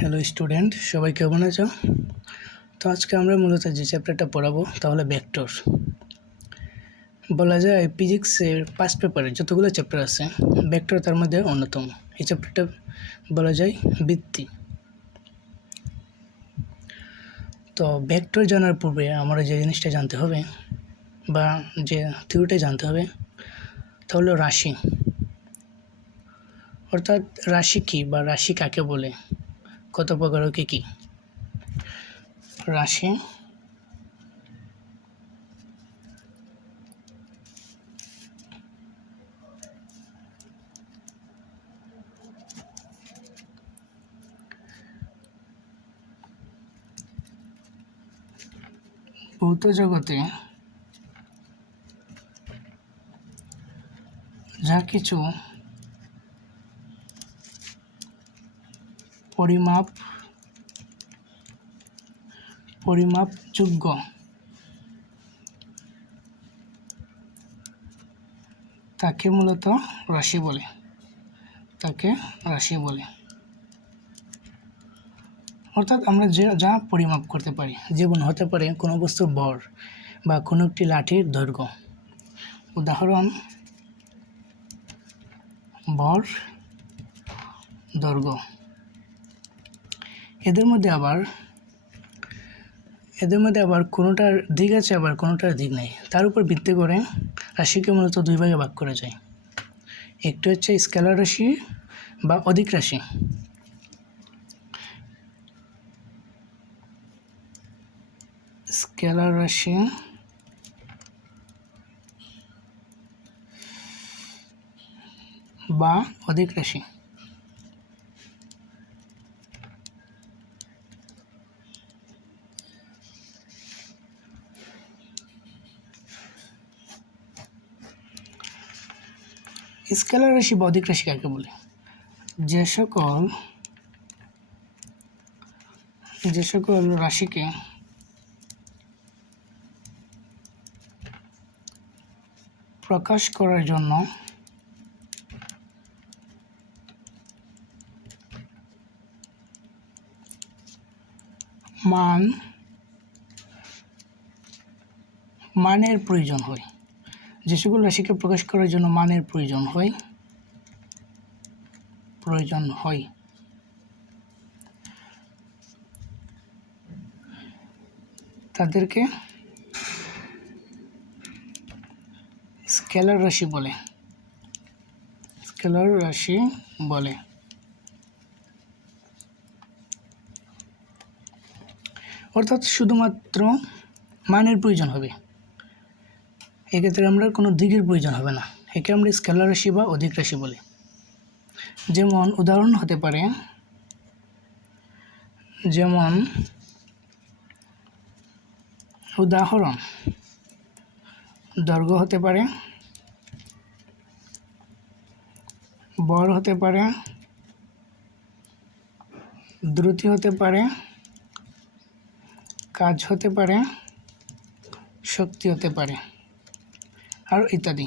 Hello student, সবাই কেমন আছো? তো আজকে আমরা মূলত যে চ্যাপ্টারটা পড়াবো তা হলো ভেক্টর। বলা যায় ফিজিক্সের ফার্স্ট পেপারে যতগুলো চ্যাপ্টার আছে ভেক্টর তার মধ্যে অন্যতম। এই চ্যাপ্টারটা বলা যায় বৃত্তি। তো ভেক্টর জানার পূর্বে আমরা যে জিনিসটা জানতে হবে বা যে থিওরিটা জানতে হবে তা হলো রাশি। অর্থাৎ রাশি কী বা রাশি কাকে বলে, কত প্রকার ও কী রাশি। ভৌত জগতে যা কিছু পরিমাপযোগ্য তাকে মূলত রাশি বলে। অর্থাৎ আমরা যা পরিমাপ করতে পারি, যেমন হতে পারে কোনো বস্তুর ভর বা কোনো একটি লাঠির দৈর্ঘ্য। উদাহরণ ভর, দৈর্ঘ্য। এদের মধ্যে আবার কোনোটার দিক আছে আবার কোনোটার দিক নেই। তার উপর ভিত্তি করে রাশিকে মূলত দুই ভাগে ভাগ করা যায়। একটি হচ্ছে স্কেলার রাশি বা অধিক রাশি। স্কেলার রাশি বা অধিক রাশি। স্কেলার রাশি বা অধিক রাশি কাকে বলে? যে সকল রাশিকে প্রকাশ করার জন্য মানের প্রয়োজন হয়। যে সকল রাশিকে প্রকাশ করার জন্য মানের প্রয়োজন হয় তাদেরকে স্কেলার রাশি বলে। অর্থাৎ শুধুমাত্র মানের প্রয়োজন হবে, এক্ষেত্রে আমরা কোনো দিকের প্রয়োজন হবে না। একে আমরা স্কেলার রাশি বা অধিক রাশি বলি। যেমন উদাহরণ হতে পারে, দৈর্ঘ্য হতে পারে, বল হতে পারে, দ্রুতি হতে পারে, কাজ হতে পারে, শক্তি হতে পারে, আর ইত্যাদি।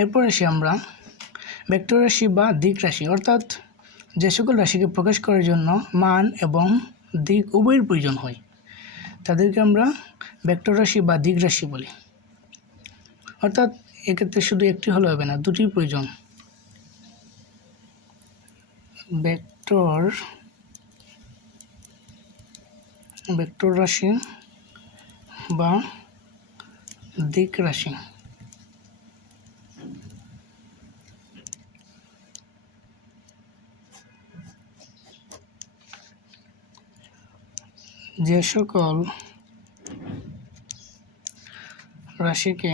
এরপর আসি আমরা ভেক্টর রাশি বা দিক রাশি। অর্থাৎ যে সকল রাশিকে প্রকাশ করার জন্য মান এবং দিক উভয়ের প্রয়োজন হয় তাদেরকে আমরা ভেক্টর রাশি বা দিক রাশি বলি। অর্থাৎ এক্ষেত্রে শুধু একটি হলে হবে না, দুটির প্রয়োজন। ভেক্টর রাশি বা দিক রাশি। যে সকল রাশিকে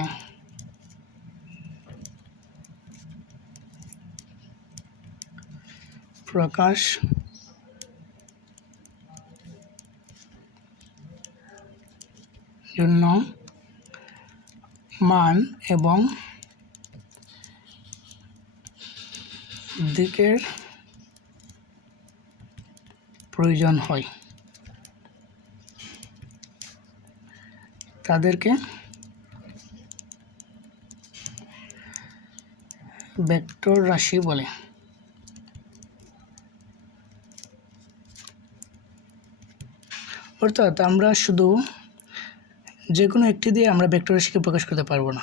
প্রকাশ জন্য মান এবং দিকের প্রয়োজন হয় তাদেরকে ভেক্টর রাশি বলে। অর্থাৎ আমরা শুধু যে কোনো একটি দিয়ে আমরা ভেক্টর রাশিকে প্রকাশ করতে পারবো না,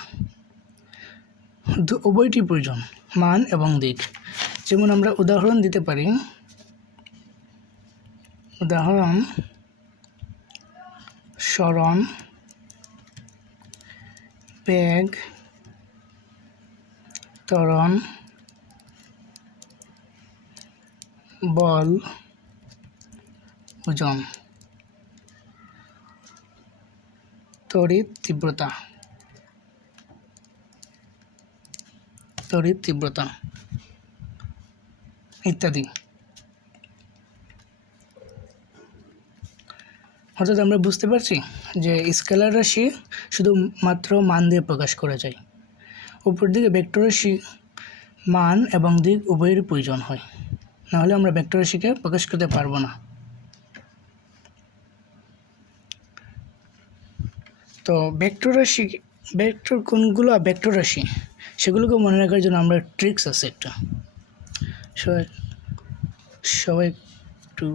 উভয়টি প্রয়োজন, মান এবং দিক। যেমন আমরা উদাহরণ দিতে পারি, উদাহরণ সরণ, বেগ, ত্বরণ, বল, ওজন, তড়িৎ তীব্রতা, ইত্যাদি। অর্থাৎ আমরা বুঝতে পারছি যে স্কেলার রাশি শুধুমাত্র মান দিয়ে প্রকাশ করা যায়। উপর দিকে ভেক্টর রাশি মান এবং দিক উভয়ের প্রয়োজন হয়, নাহলে আমরা ভেক্টর রাশিকে প্রকাশ করতে পারবো না। তো কোনগুলো ভেক্টর রাশি সেগুলোকে মনে রাখার জন্য আমরা ট্রিক্স আছে একটা, সবাই একটু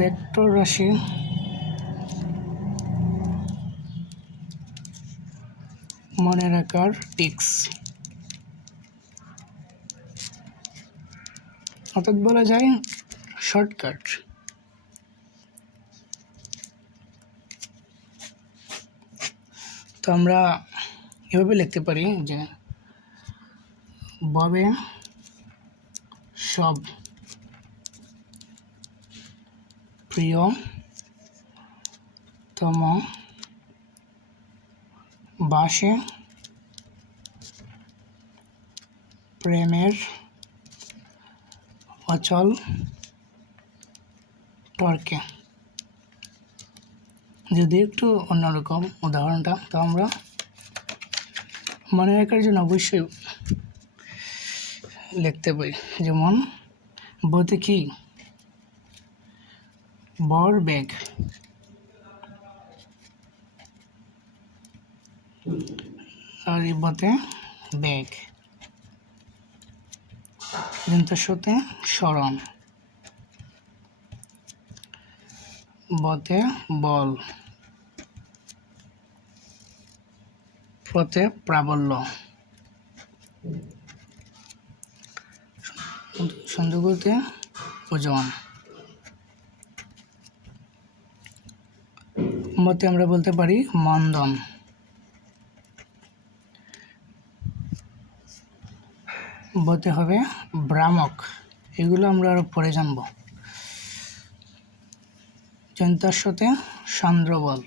ভেক্টর রাশি মনে রাখার ট্রিক্স, অর্থাৎ বলা যায় শর্টকাট। তো আমরা এভাবে লিখতে পারি যে ববে সব প্রিয়তম বাসে প্রেমের অচল তর্কে। যদি একটু অন্যরকম উদাহরণটা, তো আমরা মনে রাখার জন্য অবশ্যই লিখতে পারি, যেমন বতে কি বর বেগ, আর বতে বেগ, সাথে সরণ, বতে বল, প্রতে প্রাবল্য, সন্দেহতে ওজন। মতে আমরা বলতে পারি মন্দন। বতে হবে ভ্রামক। এগুলো আমরা আরো পরে জানব। জন্তার সাথে সান্দ্রবল,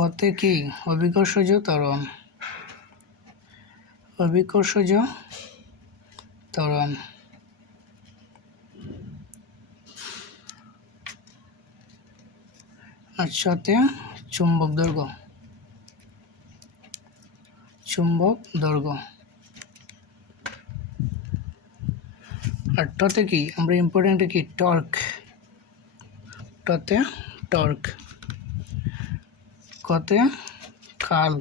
ওতে কি অভিকর্ষজ ত্বরণ, আর সাথে চুম্বক দৈর্ঘ্য। আর টতে কি আমরা ইম্পর্টেন্ট কি টর্ক, কতে কাল,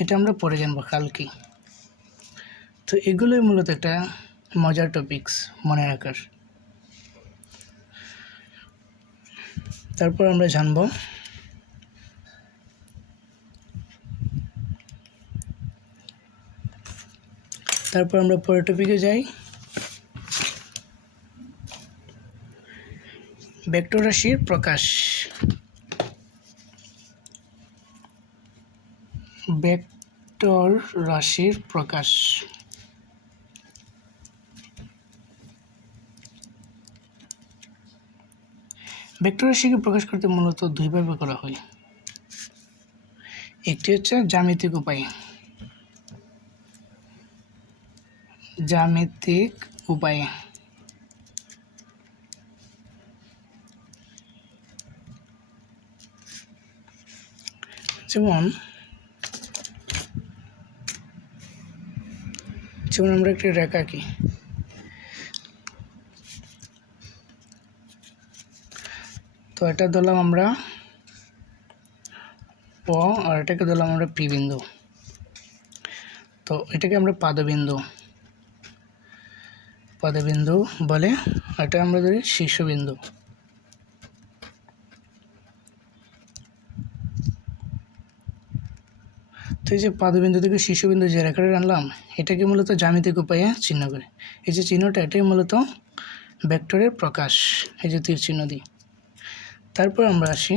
এটা আমরা পরে জানবো কাল কি। তো এগুলোই মূলত একটা মজার টপিকস মনে রাখার। তারপর আমরা জানবো পরের টপিকে যাই। ভেক্টর রাশির প্রকাশ। ভেক্টর রাশির প্রকাশ ভেক্টর রাশিকে প্রকাশ করতে মূলত দুইভাবে করা হয়। একটি হচ্ছে জ্যামিতিক উপায়ে, যেমন যেমন আমরা একটি রেখা আঁকি, তো এটা ধরলাম আমরা ও, আর এটাকে ধরলাম আমরা পি বিন্দু। তো এটাকে আমরা পাদবিন্দু বলে, এটা আমরা ধরি শীর্ষবিন্দু। তো এই যে পাদবিন্দু থেকে শীর্ষবিন্দু যে রেখাটা আনলাম, এটাকে মূলত জ্যামিতিক উপায়ে চিহ্ন করে। এই যে চিহ্নটা, এটাই মূলত ভেক্টরের প্রকাশ। এই যে তীর চিহ্ন দিই। তারপর আমরা আসি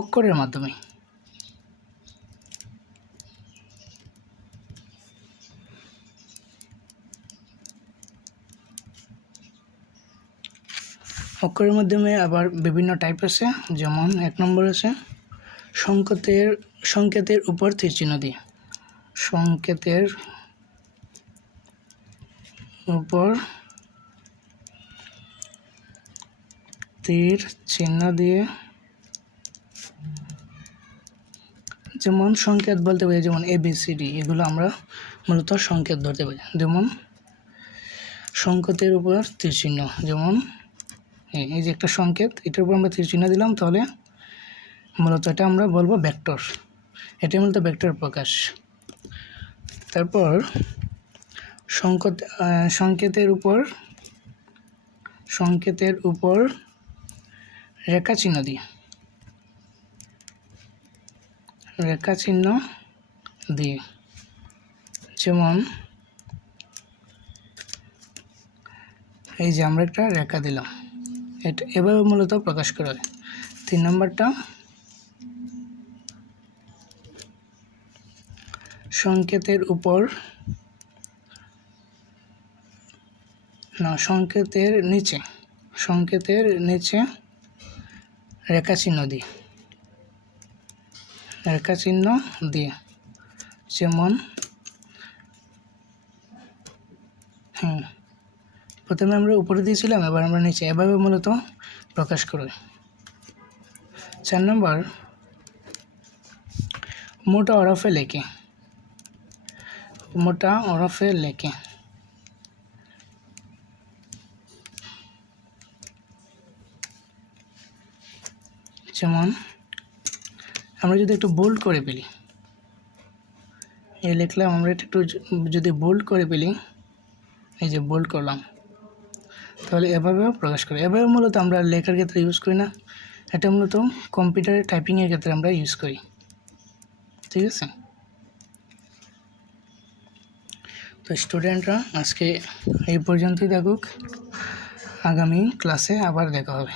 অক্ষরের মাধ্যমে। অক্ষরের মাধ্যমে আবার বিভিন্ন টাইপ আছে, যেমন 1 নম্বর আছে সংকেতের উপর তীর চিহ্ন দিয়ে। সংকেতের উপর তীর চিহ্ন দিয়ে, যেমন সংকেত বলতে পারি, যেমন ABCD, এগুলো আমরা মূলত সংকেত ধরতে পারি। যেমন সংকেতের উপর তীর চিহ্ন, যেমন এই যে একটা সংকেত, এটার উপর আমরা তীর চিহ্ন দিলাম, তাহলে মূলত এটা আমরা বলবো ভেক্টর। এটাই মূলত ভেক্টর প্রকাশ। তারপর সংকেতের উপর রেখা চিহ্ন দিয়ে, যেমন এই যে আমরা একটা রেখা দিলাম, এটা এভাবে মূলত প্রকাশ করা হয়। 3 নম্বরটা সংকেতের নিচে রেখা চিহ্ন দিয়ে, যেমন প্রথমে আমরা উপরে দিয়েছিলাম, এবার আমরা নিচে, এভাবে মূলত প্রকাশ করি। 4 নম্বর মোটা হরফে লেখে। যেমন আমরা যদি একটু বোল্ড করে ফেলি, এই লিখলাম, আমরা একটু যদি বোল্ড করে ফেলি, এই যে বোল্ড করলাম, তাহলে এভাবেও প্রকাশ করি। এভাবে মূলত আমরা লেখার ক্ষেত্রে ইউজ করি না, এটা মূলত কম্পিউটারে টাইপিংয়ের ক্ষেত্রে আমরা ইউজ করি। ঠিক আছে, তো স্টুডেন্টরা আজকে এই পর্যন্তই থাকুক, আগামী ক্লাসে আবার দেখা হবে।